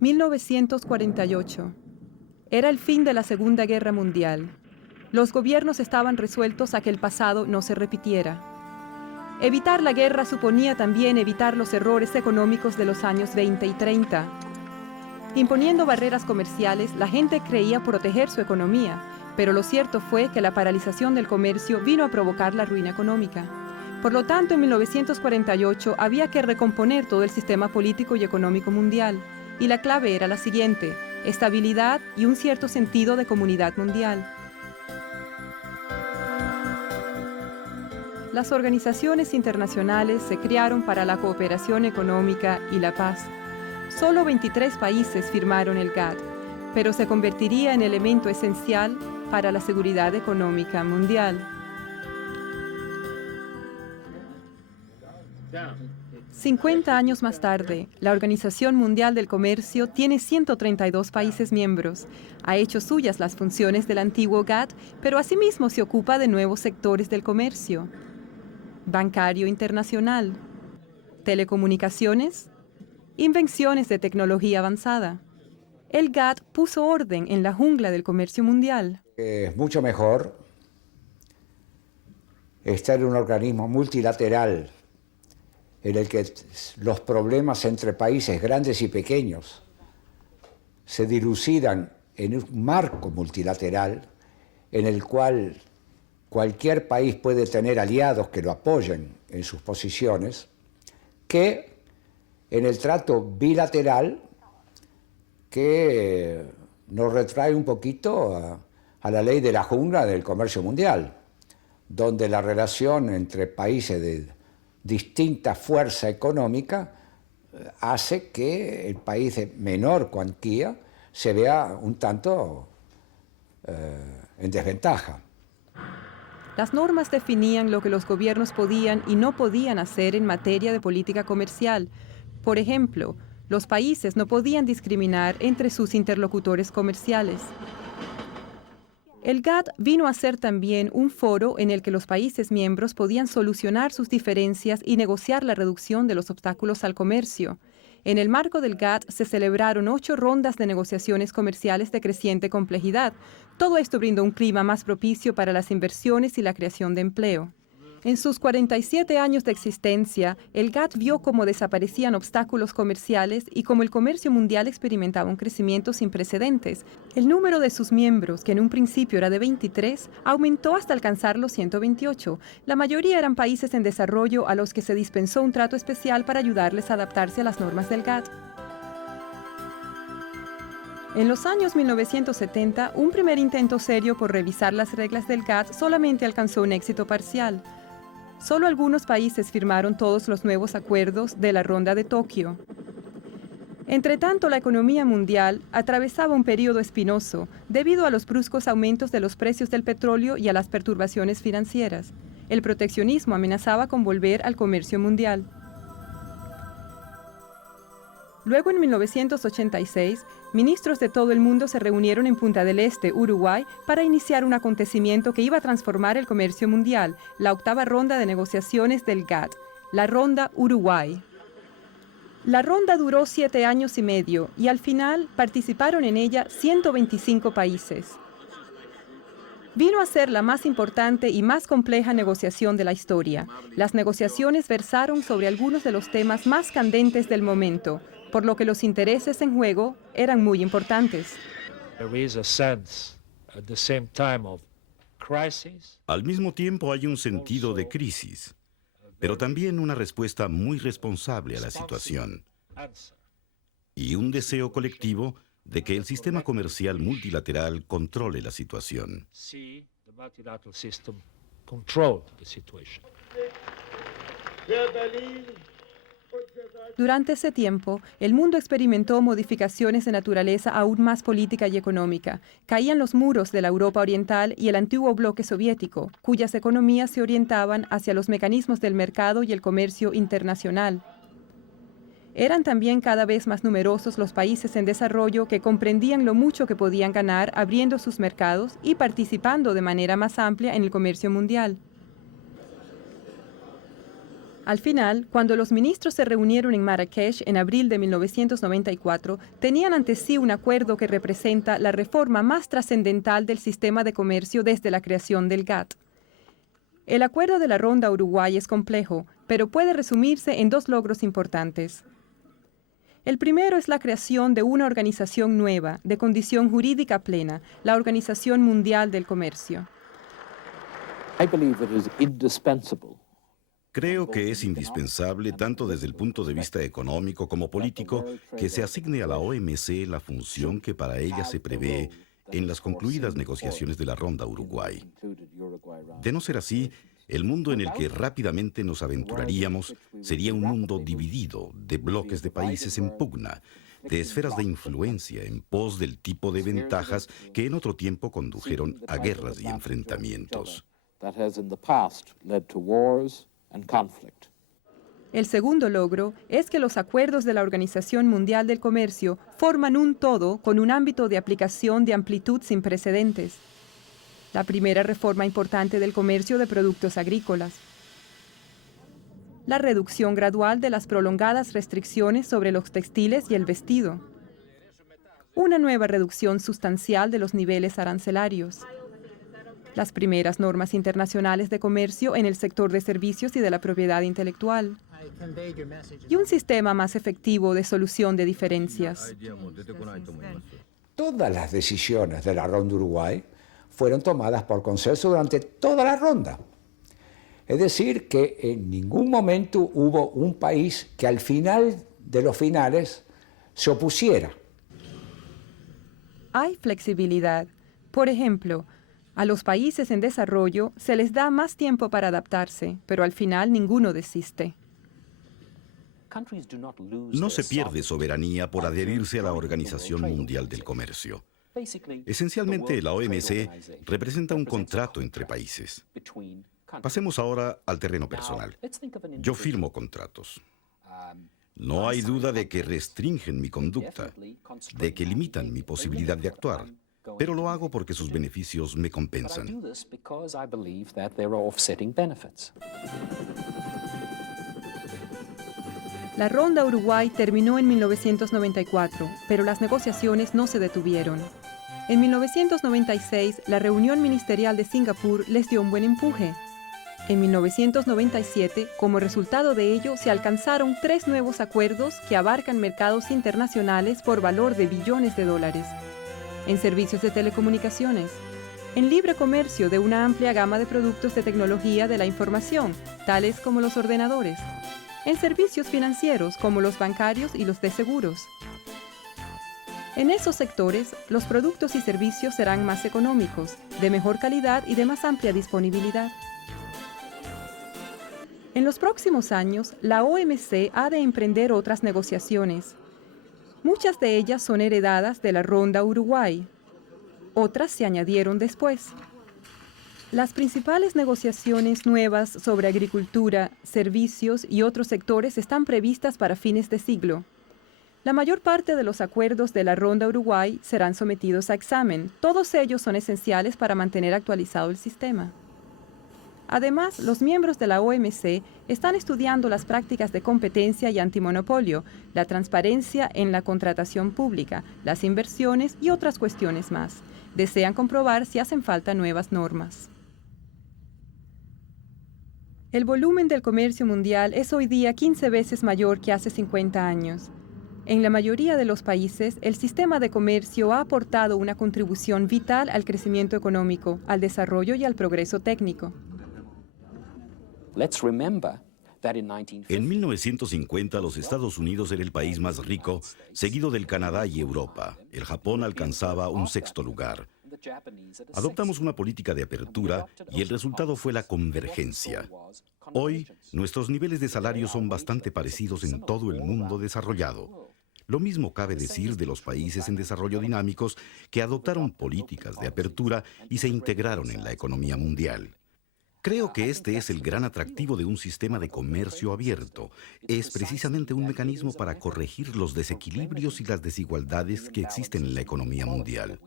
«1948. Era el fin de la Segunda Guerra Mundial. Los gobiernos estaban resueltos a que el pasado no se repitiera. Evitar la guerra suponía también evitar los errores económicos de los años 20 y 30. Imponiendo barreras comerciales, la gente creía proteger su economía, pero lo cierto fue que la paralización del comercio vino a provocar la ruina económica. Por lo tanto, en 1948 había que recomponer todo el sistema político y económico mundial, y la clave era la siguiente: estabilidad y un cierto sentido de comunidad mundial. Las organizaciones internacionales se crearon para la cooperación económica y la paz. Solo 23 países firmaron el GATT, pero se convertiría en elemento esencial para la seguridad económica mundial. 50 años más tarde, la Organización Mundial del Comercio tiene 132 países miembros. Ha hecho suyas las funciones del antiguo GATT, pero asimismo se ocupa de nuevos sectores del comercio: bancario internacional, telecomunicaciones, invenciones de tecnología avanzada. El GATT puso orden en la jungla del comercio mundial. Es mucho mejor estar en un organismo multilateral en el que los problemas entre países grandes y pequeños se dilucidan en un marco multilateral en el cual cualquier país puede tener aliados que lo apoyen en sus posiciones, que en el trato bilateral que nos retrae un poquito a la ley de la jungla del comercio mundial, donde la relación entre países de distinta fuerza económica hace que el país de menor cuantía se vea un tanto en desventaja. Las normas definían lo que los gobiernos podían y no podían hacer en materia de política comercial. Por ejemplo, los países no podían discriminar entre sus interlocutores comerciales. El GATT vino a ser también un foro en el que los países miembros podían solucionar sus diferencias y negociar la reducción de los obstáculos al comercio. En el marco del GATT se celebraron 8 rondas de negociaciones comerciales de creciente complejidad. Todo esto brindó un clima más propicio para las inversiones y la creación de empleo. En sus 47 años de existencia, el GATT vio cómo desaparecían obstáculos comerciales y cómo el comercio mundial experimentaba un crecimiento sin precedentes. El número de sus miembros, que en un principio era de 23, aumentó hasta alcanzar los 128. La mayoría eran países en desarrollo a los que se dispensó un trato especial para ayudarles a adaptarse a las normas del GATT. En los años 1970, un primer intento serio por revisar las reglas del GATT solamente alcanzó un éxito parcial. Solo algunos países firmaron todos los nuevos acuerdos de la Ronda de Tokio. Entretanto, la economía mundial atravesaba un periodo espinoso debido a los bruscos aumentos de los precios del petróleo y a las perturbaciones financieras. El proteccionismo amenazaba con volver al comercio mundial. Luego, en 1986, ministros de todo el mundo se reunieron en Punta del Este, Uruguay, para iniciar un acontecimiento que iba a transformar el comercio mundial, la 8ª ronda de negociaciones del GATT, la Ronda Uruguay. La ronda duró 7 años y medio y al final participaron en ella 125 países. Vino a ser la más importante y más compleja negociación de la historia. Las negociaciones versaron sobre algunos de los temas más candentes del momento, por lo que los intereses en juego eran muy importantes. Al mismo tiempo hay un sentido de crisis, pero también una respuesta muy responsable a la situación y un deseo colectivo de que el sistema comercial multilateral controle la situación. Durante ese tiempo, el mundo experimentó modificaciones de naturaleza aún más política y económica. Caían los muros de la Europa Oriental y el antiguo bloque soviético, cuyas economías se orientaban hacia los mecanismos del mercado y el comercio internacional. Eran también cada vez más numerosos los países en desarrollo que comprendían lo mucho que podían ganar abriendo sus mercados y participando de manera más amplia en el comercio mundial. Al final, cuando los ministros se reunieron en Marrakech en abril de 1994, tenían ante sí un acuerdo que representa la reforma más trascendental del sistema de comercio desde la creación del GATT. El acuerdo de la Ronda Uruguay es complejo, pero puede resumirse en dos logros importantes. El primero es la creación de una organización nueva, de condición jurídica plena, la Organización Mundial del Comercio. Creo que es indispensable, tanto desde el punto de vista económico como político, que se asigne a la OMC la función que para ella se prevé en las concluidas negociaciones de la Ronda Uruguay. De no ser así, el mundo en el que rápidamente nos aventuraríamos sería un mundo dividido, de bloques de países en pugna, de esferas de influencia en pos del tipo de ventajas que en otro tiempo condujeron a guerras y enfrentamientos. El segundo logro es que los acuerdos de la Organización Mundial del Comercio forman un todo con un ámbito de aplicación de amplitud sin precedentes. La primera reforma importante del comercio de productos agrícolas. La reducción gradual de las prolongadas restricciones sobre los textiles y el vestido. Una nueva reducción sustancial de los niveles arancelarios. Las primeras normas internacionales de comercio en el sector de servicios y de la propiedad intelectual. Y un sistema más efectivo de solución de diferencias. Todas las decisiones de la Ronda Uruguay fueron tomadas por consenso durante toda la ronda. Es decir, que en ningún momento hubo un país que al final de los finales se opusiera. Hay flexibilidad. Por ejemplo, a los países en desarrollo se les da más tiempo para adaptarse, pero al final ninguno desiste. No se pierde soberanía por adherirse a la Organización Mundial del Comercio. Esencialmente, la OMC representa un contrato entre países. Pasemos ahora al terreno personal. Yo firmo contratos. No hay duda de que restringen mi conducta, de que limitan mi posibilidad de actuar, pero lo hago porque sus beneficios me compensan. La Ronda Uruguay terminó en 1994, pero las negociaciones no se detuvieron. En 1996, la reunión ministerial de Singapur les dio un buen empuje. En 1997, como resultado de ello, se alcanzaron 3 nuevos acuerdos que abarcan mercados internacionales por valor de billones de dólares. En servicios de telecomunicaciones, en libre comercio de una amplia gama de productos de tecnología de la información, tales como los ordenadores, en servicios financieros como los bancarios y los de seguros. En esos sectores, los productos y servicios serán más económicos, de mejor calidad y de más amplia disponibilidad. En los próximos años, la OMC ha de emprender otras negociaciones. Muchas de ellas son heredadas de la Ronda Uruguay. Otras se añadieron después. Las principales negociaciones nuevas sobre agricultura, servicios y otros sectores están previstas para fines de siglo. La mayor parte de los acuerdos de la Ronda Uruguay serán sometidos a examen. Todos ellos son esenciales para mantener actualizado el sistema. Además, los miembros de la OMC están estudiando las prácticas de competencia y antimonopolio, la transparencia en la contratación pública, las inversiones y otras cuestiones más. Desean comprobar si hacen falta nuevas normas. El volumen del comercio mundial es hoy día 15 veces mayor que hace 50 años. En la mayoría de los países, el sistema de comercio ha aportado una contribución vital al crecimiento económico, al desarrollo y al progreso técnico. En 1950, los Estados Unidos era el país más rico, seguido del Canadá y Europa. El Japón alcanzaba un 6º lugar. Adoptamos una política de apertura y el resultado fue la convergencia. Hoy, nuestros niveles de salario son bastante parecidos en todo el mundo desarrollado. Lo mismo cabe decir de los países en desarrollo dinámicos que adoptaron políticas de apertura y se integraron en la economía mundial. Creo que este es el gran atractivo de un sistema de comercio abierto. Es precisamente un mecanismo para corregir los desequilibrios y las desigualdades que existen en la economía mundial.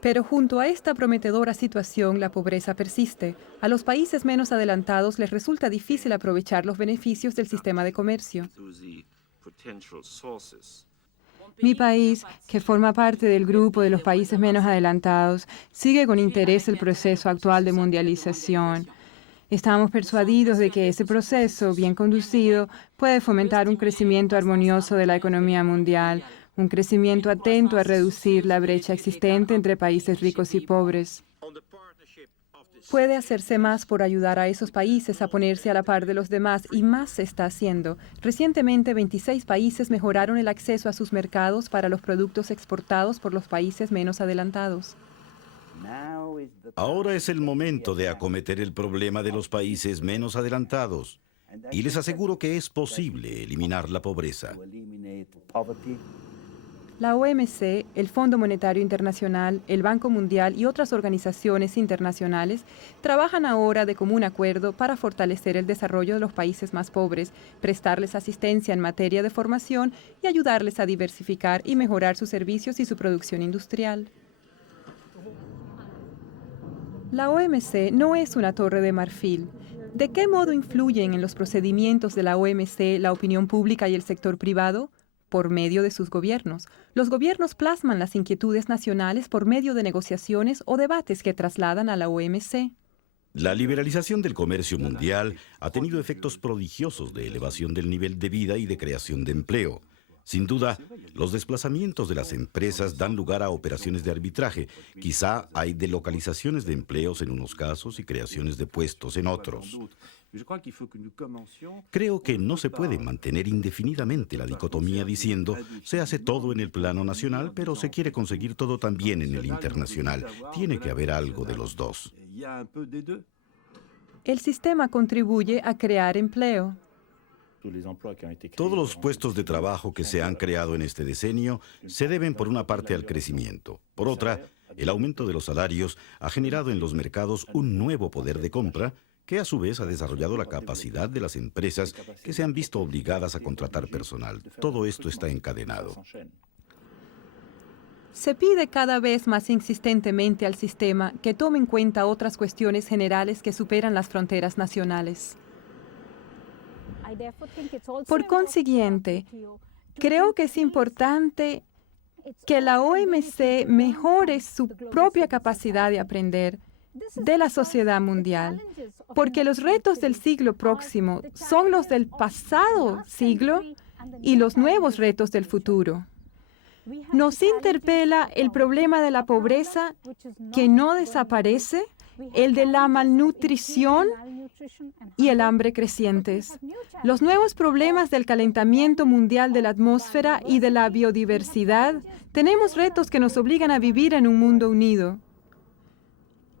Pero junto a esta prometedora situación, la pobreza persiste. A los países menos adelantados les resulta difícil aprovechar los beneficios del sistema de comercio. Mi país, que forma parte del grupo de los países menos adelantados, sigue con interés el proceso actual de mundialización. Estamos persuadidos de que ese proceso, bien conducido, puede fomentar un crecimiento armonioso de la economía mundial, un crecimiento atento a reducir la brecha existente entre países ricos y pobres. Puede hacerse más por ayudar a esos países a ponerse a la par de los demás y más se está haciendo. Recientemente, 26 países mejoraron el acceso a sus mercados para los productos exportados por los países menos adelantados. Ahora es el momento de acometer el problema de los países menos adelantados. Y les aseguro que es posible eliminar la pobreza. La OMC, el Fondo Monetario Internacional, el Banco Mundial y otras organizaciones internacionales trabajan ahora de común acuerdo para fortalecer el desarrollo de los países más pobres, prestarles asistencia en materia de formación y ayudarles a diversificar y mejorar sus servicios y su producción industrial. La OMC no es una torre de marfil. ¿De qué modo influyen en los procedimientos de la OMC la opinión pública y el sector privado? Por medio de sus gobiernos. Los gobiernos plasman las inquietudes nacionales por medio de negociaciones o debates que trasladan a la OMC. La liberalización del comercio mundial ha tenido efectos prodigiosos de elevación del nivel de vida y de creación de empleo. Sin duda, los desplazamientos de las empresas dan lugar a operaciones de arbitraje. Quizá hay delocalizaciones de empleos en unos casos y creaciones de puestos en otros. Creo que no se puede mantener indefinidamente la dicotomía diciendo se hace todo en el plano nacional, pero se quiere conseguir todo también en el internacional. Tiene que haber algo de los dos. El sistema contribuye a crear empleo. Todos los puestos de trabajo que se han creado en este decenio se deben por una parte al crecimiento. Por otra, el aumento de los salarios ha generado en los mercados un nuevo poder de compra que a su vez ha desarrollado la capacidad de las empresas que se han visto obligadas a contratar personal. Todo esto está encadenado. Se pide cada vez más insistentemente al sistema que tome en cuenta otras cuestiones generales que superan las fronteras nacionales. Por consiguiente, creo que es importante que la OMC mejore su propia capacidad de aprender de la sociedad mundial, porque los retos del siglo próximo son los del pasado siglo y los nuevos retos del futuro. Nos interpela el problema de la pobreza que no desaparece, el de la malnutrición y el hambre crecientes, los nuevos problemas del calentamiento mundial de la atmósfera y de la biodiversidad. Tenemos retos que nos obligan a vivir en un mundo unido.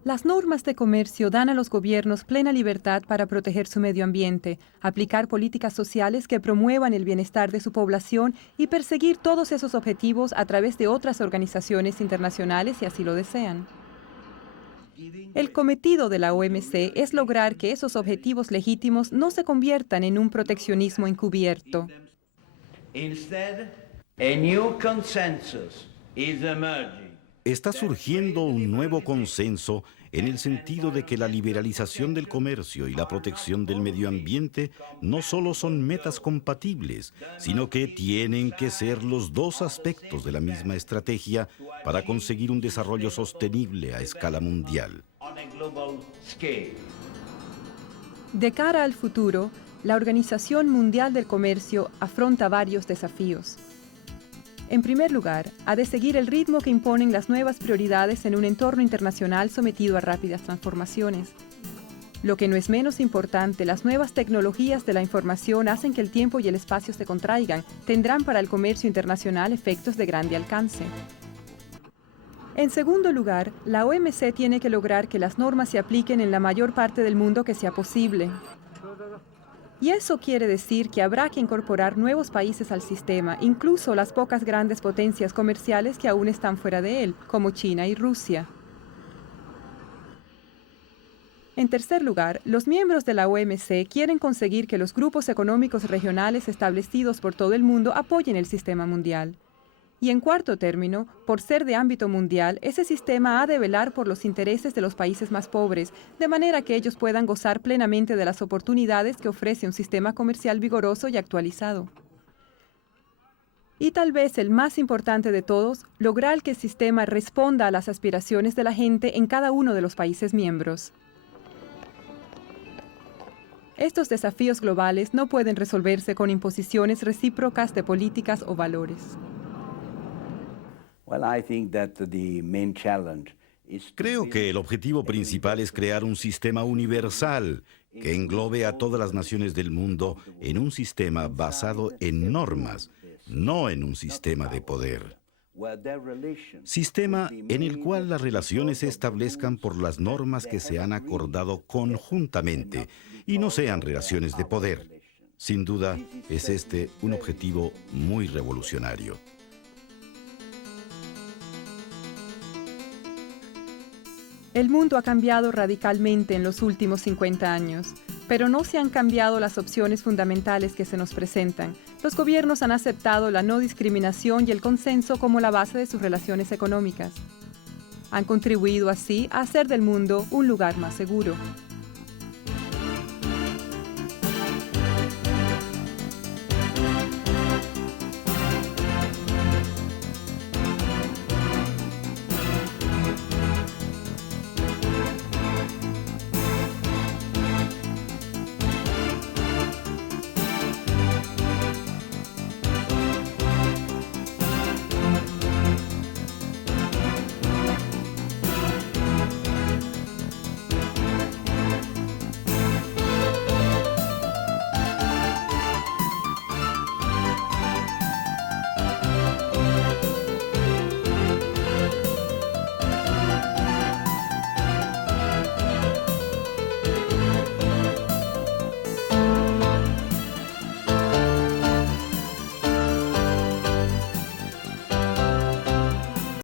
Las normas de comercio dan a los gobiernos plena libertad para proteger su medio ambiente, aplicar políticas sociales que promuevan el bienestar de su población y perseguir todos esos objetivos a través de otras organizaciones internacionales si así lo desean. El cometido de la OMC es lograr que esos objetivos legítimos no se conviertan en un proteccionismo encubierto. Está surgiendo un nuevo consenso en el sentido de que la liberalización del comercio y la protección del medio ambiente no solo son metas compatibles, sino que tienen que ser los dos aspectos de la misma estrategia para conseguir un desarrollo sostenible a escala mundial. De cara al futuro, la Organización Mundial del Comercio afronta varios desafíos. En primer lugar, ha de seguir el ritmo que imponen las nuevas prioridades en un entorno internacional sometido a rápidas transformaciones. Lo que no es menos importante, las nuevas tecnologías de la información hacen que el tiempo y el espacio se contraigan, tendrán para el comercio internacional efectos de grande alcance. En segundo lugar, la OMC tiene que lograr que las normas se apliquen en la mayor parte del mundo que sea posible. Y eso quiere decir que habrá que incorporar nuevos países al sistema, incluso las pocas grandes potencias comerciales que aún están fuera de él, como China y Rusia. En tercer lugar, los miembros de la OMC quieren conseguir que los grupos económicos regionales establecidos por todo el mundo apoyen el sistema mundial. Y en cuarto término, por ser de ámbito mundial, ese sistema ha de velar por los intereses de los países más pobres, de manera que ellos puedan gozar plenamente de las oportunidades que ofrece un sistema comercial vigoroso y actualizado. Y tal vez el más importante de todos, lograr que el sistema responda a las aspiraciones de la gente en cada uno de los países miembros. Estos desafíos globales no pueden resolverse con imposiciones recíprocas de políticas o valores. Creo que el objetivo principal es crear un sistema universal que englobe a todas las naciones del mundo en un sistema basado en normas, no en un sistema de poder. Sistema en el cual las relaciones se establezcan por las normas que se han acordado conjuntamente y no sean relaciones de poder. Sin duda, es este un objetivo muy revolucionario. El mundo ha cambiado radicalmente en los últimos 50 años, pero no se han cambiado las opciones fundamentales que se nos presentan. Los gobiernos han aceptado la no discriminación y el consenso como la base de sus relaciones económicas. Han contribuido así a hacer del mundo un lugar más seguro.